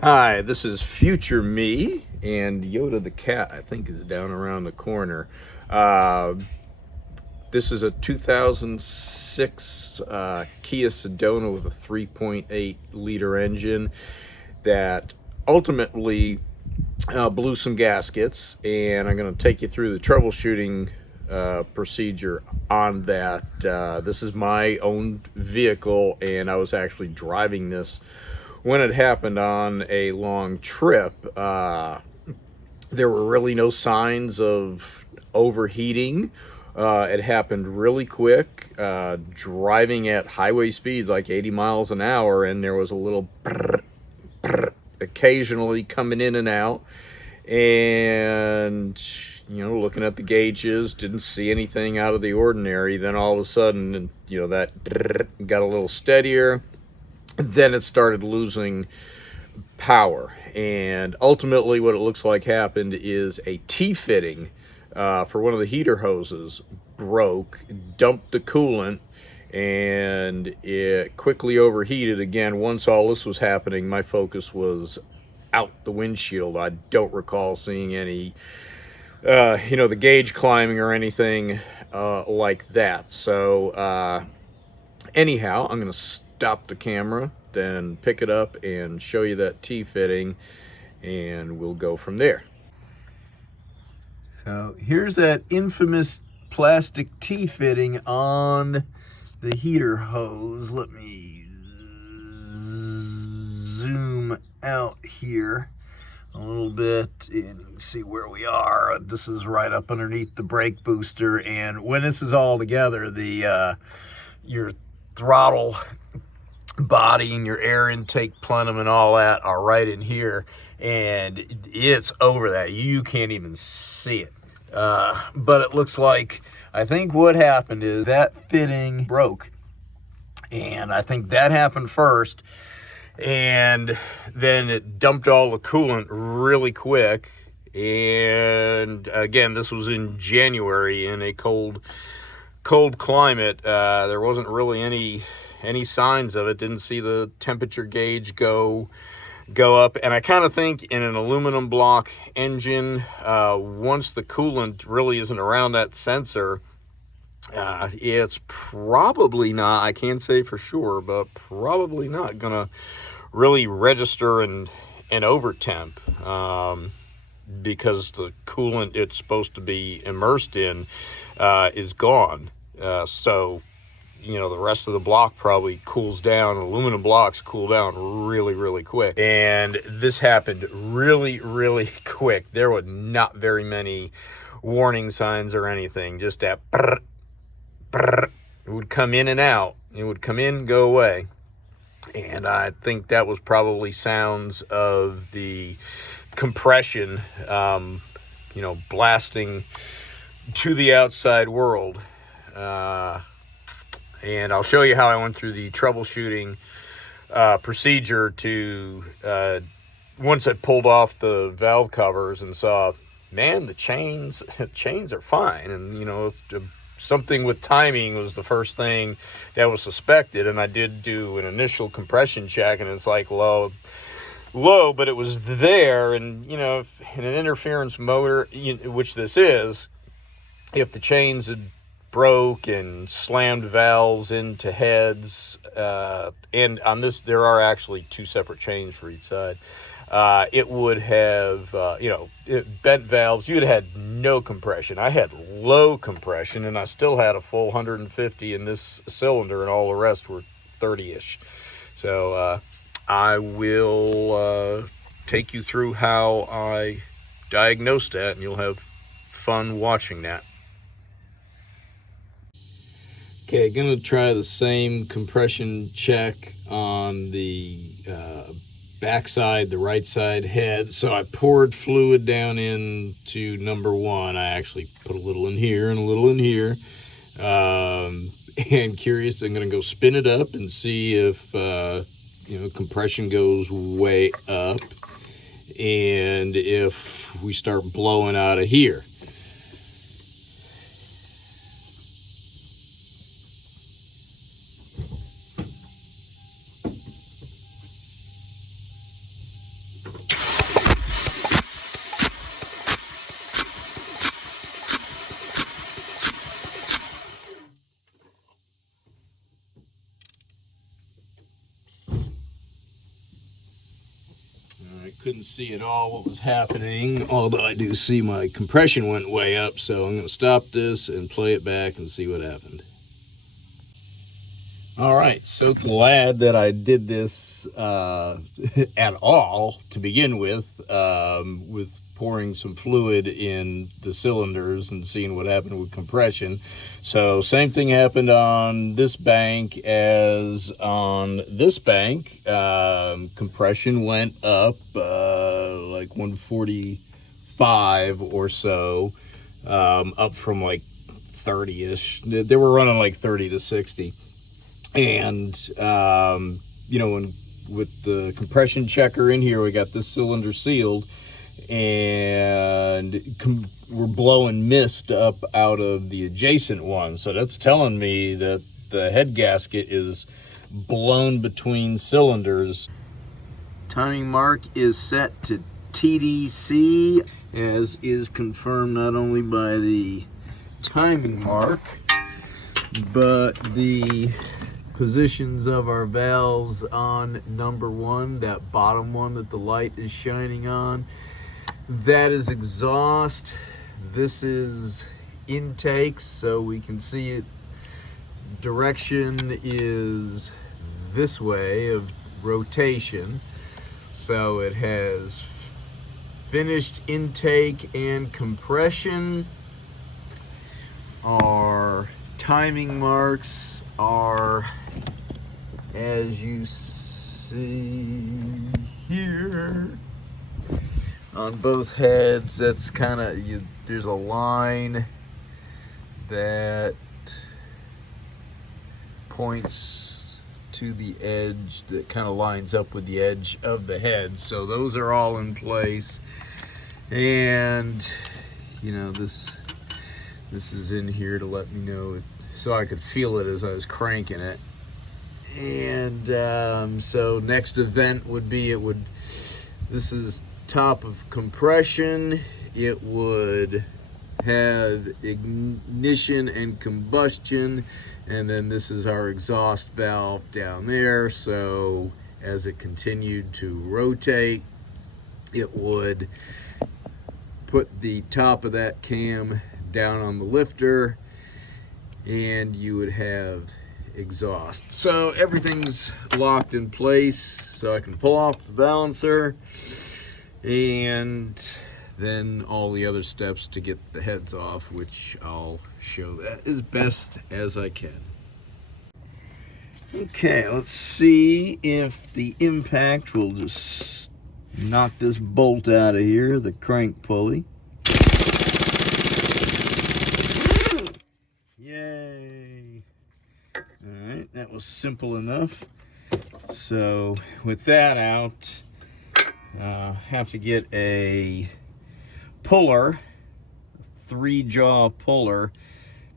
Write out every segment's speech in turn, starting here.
Hi, this is future me, and Yoda the cat, I think, is down around the corner. Uh, this is a 2006 Kia Sedona with a 3.8 liter engine that ultimately blew some gaskets, and I'm going to take you through the troubleshooting procedure on that. This is my own vehicle, and I was actually driving this when it happened on a long trip. There were really no signs of overheating. It happened really quick, driving at highway speeds like 80 miles an hour, and there was a little brrr, brrr, occasionally coming in and out. And, looking at the gauges, didn't see anything out of the ordinary. Then all of a sudden, that got a little steadier. Then it started losing power, and ultimately what it looks like happened is a T-fitting for one of the heater hoses broke, dumped the coolant, and it quickly overheated again. Once all this was happening, my focus was out the windshield. I don't recall seeing any the gauge climbing or anything like that. So anyhow, I'm going to stop the camera, then pick it up and show you that T-fitting, and we'll go from there. So here's that infamous plastic T-fitting on the heater hose. Let me zoom out here a little bit and see where we are. This is right up underneath the brake booster, and when this is all together, your throttle body and your air intake plenum and all that are right in here, and it's over that. You can't even see it. But it looks like, I think what happened is that fitting broke, and I think that happened first, and then it dumped all the coolant really quick. And again, this was in January in a cold climate. There wasn't really any signs of it. Didn't see the temperature gauge go up. And I kind of think in an aluminum block engine, once the coolant really isn't around that sensor, it's probably not, I can't say for sure, but probably not gonna really register an over temp, because the coolant it's supposed to be immersed in is gone. So the rest of the block probably cools down. Aluminum blocks cool down really, really quick. And this happened really, really quick. There were not very many warning signs or anything. Just that brrr, brrr. It would come in and out. It would come in, go away. And I think that was probably sounds of the compression, blasting to the outside world. And I'll show you how I went through the troubleshooting procedure to once I pulled off the valve covers and saw, man, the chains are fine. And something with timing was the first thing that was suspected. And I did do an initial compression check, and it's like low, but it was there. And in an interference motor, which this is, if the chains had broke and slammed valves into heads, and on this there are actually two separate chains for each side, it would have bent valves. You'd have had no compression. I had low compression, and I still had a full 150 in this cylinder, and all the rest were 30-ish. So I will take you through how I diagnosed that, and you'll have fun watching that. Okay, gonna try the same compression check on the backside, the right side head. So I poured fluid down into number one. I actually put a little in here and a little in here. And curious, I'm gonna go spin it up and see if compression goes way up, and if we start blowing out of here. I couldn't see at all what was happening, although I do see my compression went way up, so I'm going to stop this and play it back and see what happened. All right, so glad that I did this at all to begin with pouring some fluid in the cylinders and seeing what happened with compression. So same thing happened on this bank as on this bank. Compression went up like 145 or so, up from like 30-ish. They were running like 30 to 60. And, you know, with the compression checker in here, we got this cylinder sealed, and we're blowing mist up out of the adjacent one. So that's telling me that the head gasket is blown between cylinders. Timing mark is set to TDC, as is confirmed not only by the timing mark, but the positions of our valves on number one, that bottom one that the light is shining on. That is exhaust. This is intake, so we can see it. Direction is this way of rotation. So it has finished intake and compression. Our timing marks are, as you see here, on both heads. That's kind of, there's a line that points to the edge that kind of lines up with the edge of the head. So those are all in place. And, you know, this is in here to let me know it, so I could feel it as I was cranking it. And so next event would be, this is top of compression. It would have ignition and combustion, and then this is our exhaust valve down there. So as it continued to rotate, it would put the top of that cam down on the lifter, and you would have exhaust. So everything's locked in place, so I can pull off the balancer, and then all the other steps to get the heads off, which I'll show that as best as I can. Okay, let's see if the impact will just knock this bolt out of here, the crank pulley. Yay! Alright, that was simple enough. So with that out, have to get a puller, 3-jaw puller,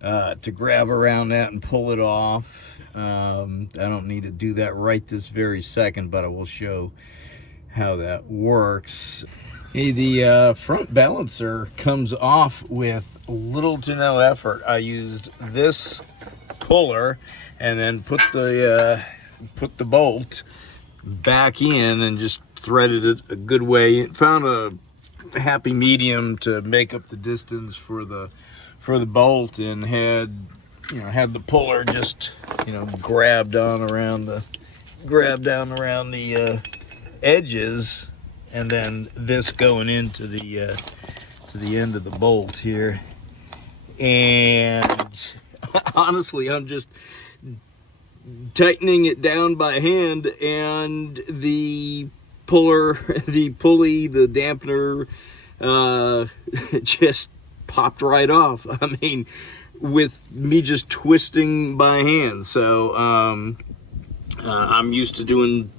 to grab around that and pull it off. I don't need to do that right this very second, but I will show how that works. Hey, the front balancer comes off with little to no effort. I used this puller and then put the bolt back in and just threaded it a good way. Found a happy medium to make up the distance for the bolt, and had the puller just grab down around the edges, and then this going into the to the end of the bolt here. And honestly, I'm just tightening it down by hand, and the pulley, the dampener, just popped right off. I mean, with me just twisting by hand. So I'm used to doing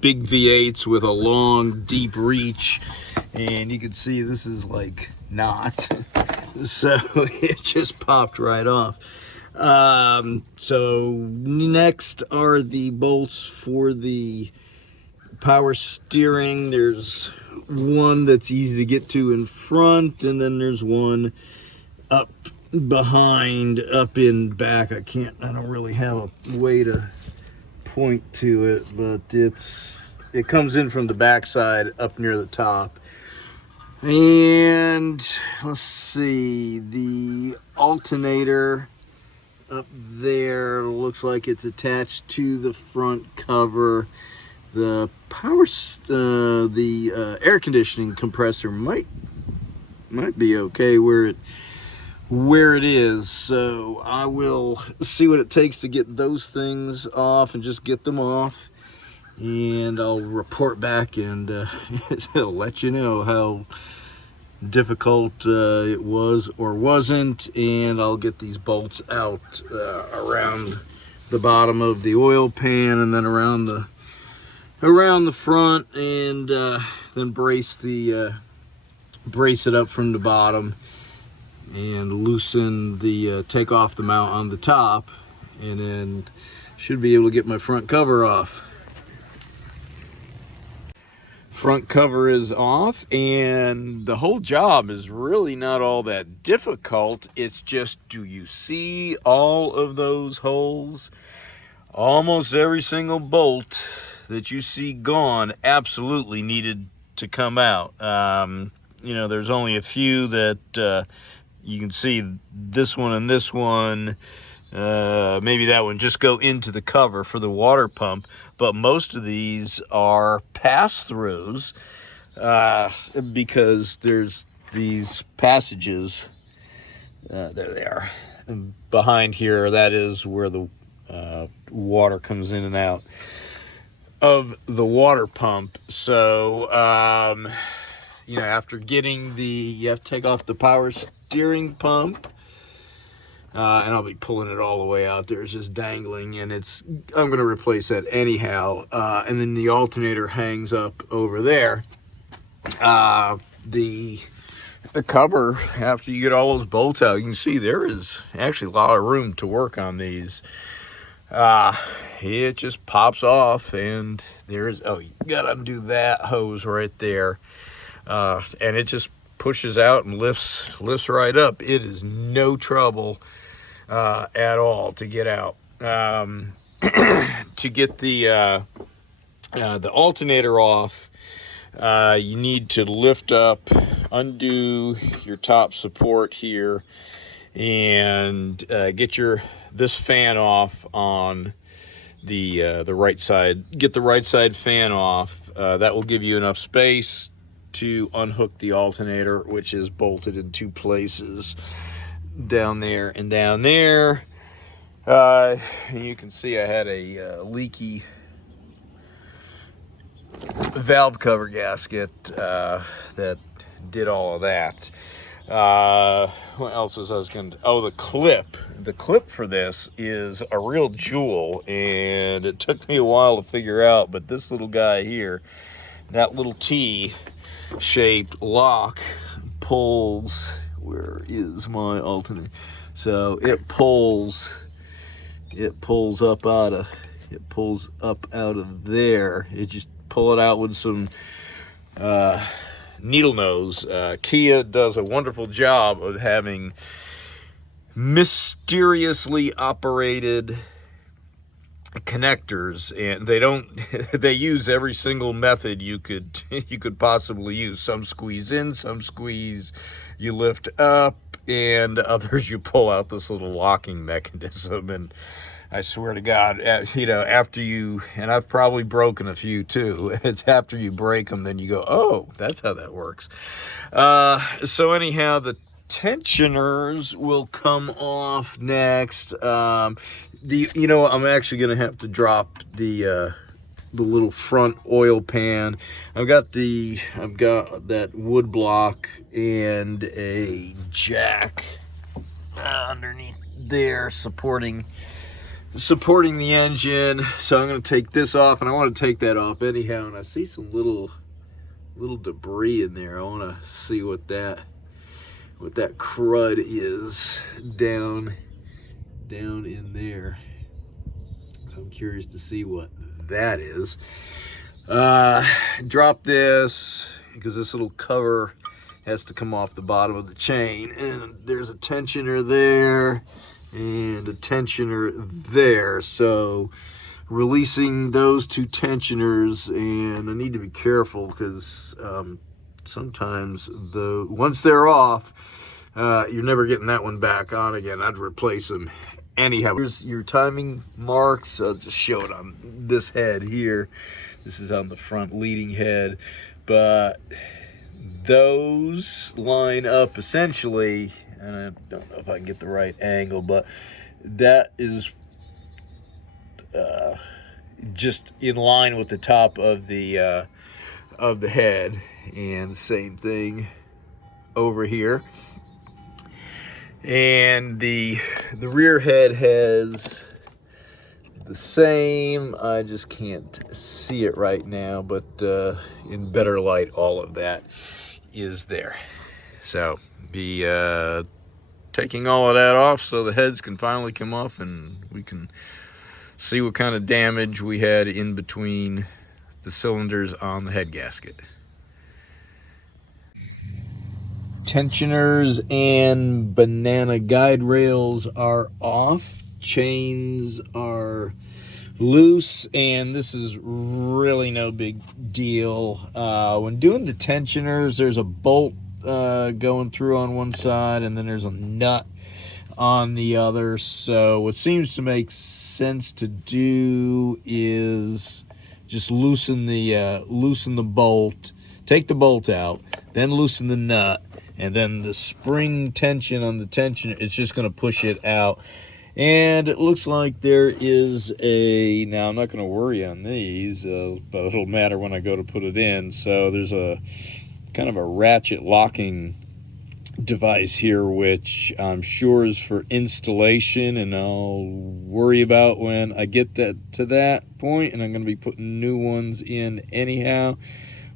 big V8s with a long, deep reach, and you can see this is like not. So it just popped right off. So next are the bolts for the power steering. There's one that's easy to get to in front, and then there's one up behind, up in back. I don't really have a way to point to it, but it comes in from the backside up near the top. And let's see, the alternator up there looks like it's attached to the front cover. The air conditioning compressor might be okay where it is, so I will see what it takes to get those things off and just get them off, and I'll report back and I'll let you know how difficult it was or wasn't, and I'll get these bolts out around the bottom of the oil pan and then around the front, and then brace it up from the bottom and loosen take off the mount on the top, and then should be able to get my front cover off. Front cover is off, and the whole job is really not all that difficult. It's just, do you see all of those holes? Almost every single bolt that you see gone absolutely needed to come out. There's only a few that you can see, this one and this one, maybe that one just go into the cover for the water pump, but most of these are pass-throughs because there's these passages, there they are, and behind here, that is where the water comes in and out of the water pump. So after getting you have to take off the power steering pump, and I'll be pulling it all the way out there. It's just dangling, and I'm going to replace that anyhow. And then the alternator hangs up over there. The cover, after you get all those bolts out, you can see there is actually a lot of room to work on these. It just pops off, and you got to undo that hose right there. And it just pushes out and lifts right up. It is no trouble at all to get out. To get the alternator off, you need to lift up, undo your top support here, and get this fan off on the right side. Get the right side fan off. That will give you enough space to unhook the alternator, which is bolted in two places, down there and down there. And you can see I had a leaky valve cover gasket that did all of that. What else was I was going to... Oh, the clip. The clip for this is a real jewel, and it took me a while to figure out, but this little guy here, that little T-shaped lock pulls... Where is my alternator? So it pulls up out of there. It just pull it out with some needle nose. Kia does a wonderful job of having mysteriously operated connectors, and they use every single method you could possibly use. Some squeeze in, some squeeze, you lift up, and others you pull out this little locking mechanism. And I swear to God, after and I've probably broken a few too, it's after you break them, then you go, oh, that's how that works. So anyhow, the tensioners will come off next. I'm actually going to have to drop the little front oil pan. I've got that wood block and a jack underneath there supporting the engine. So I'm going to take this off, and I want to take that off anyhow. And I see some little debris in there. I want to see what that crud is down in there. So I'm curious to see what that is. Drop this because this little cover has to come off the bottom of the chain, and there's a tensioner there and a tensioner there, so releasing those two tensioners, and I need to be careful because sometimes once they're off, you're never getting that one back on again. I'd replace them anyhow. Here's your timing marks. I'll just show it on this head here. This is on the front leading head, but those line up essentially, and I don't know if I can get the right angle, but that is just in line with the top of the head, and same thing over here. And the rear head has the same. I just can't see it right now, but in better light, all of that is there. So be taking all of that off so the heads can finally come off and we can see what kind of damage we had in between the cylinders on the head gasket. Tensioners and banana guide rails are off. Chains are loose, and this is really no big deal. When doing the tensioners, there's a bolt going through on one side, and then there's a nut on the other. So what seems to make sense to do is just loosen the bolt, take the bolt out, then loosen the nut, and then the spring tension on the tensioner is just going to push it out. And it looks like there is now I'm not going to worry on these, but it'll matter when I go to put it in. So there's a kind of a ratchet locking device here, which I'm sure is for installation, and I'll worry about when I get to that point, and I'm going to be putting new ones in anyhow.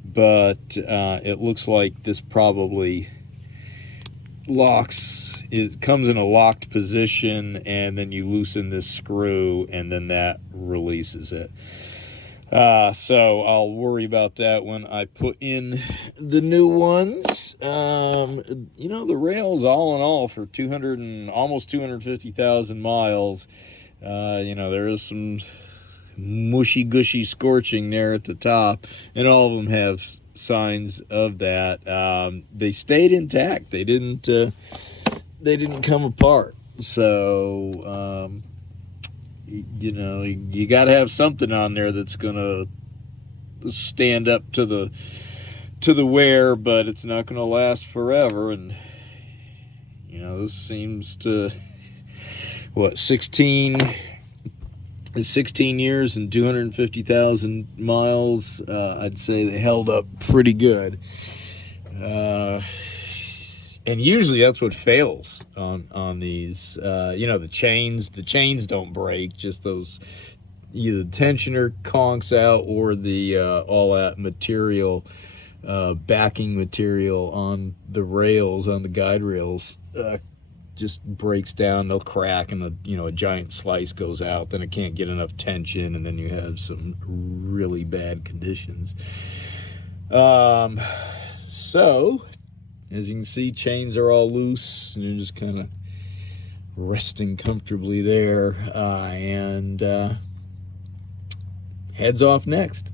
But it looks like this probably comes in a locked position, and then you loosen this screw, and then that releases it. So I'll worry about that when I put in the new ones. The rails, all in all, for almost 250,000 miles, there is some mushy gushy scorching there at the top, and all of them have signs of that. They stayed intact. They didn't come apart. So you got to have something on there that's gonna stand up to the wear, but it's not gonna last forever. And this seems to 16 years and 250,000 miles. I'd say they held up pretty good. And usually that's what fails on these. The chains don't break, just those, either the tensioner conks out or the all that material, backing material on the rails, on the guide rails, just breaks down. They'll crack, and a giant slice goes out. Then it can't get enough tension, and then you have some really bad conditions. So as you can see, chains are all loose, and they're just kind of resting comfortably there. And heads off next.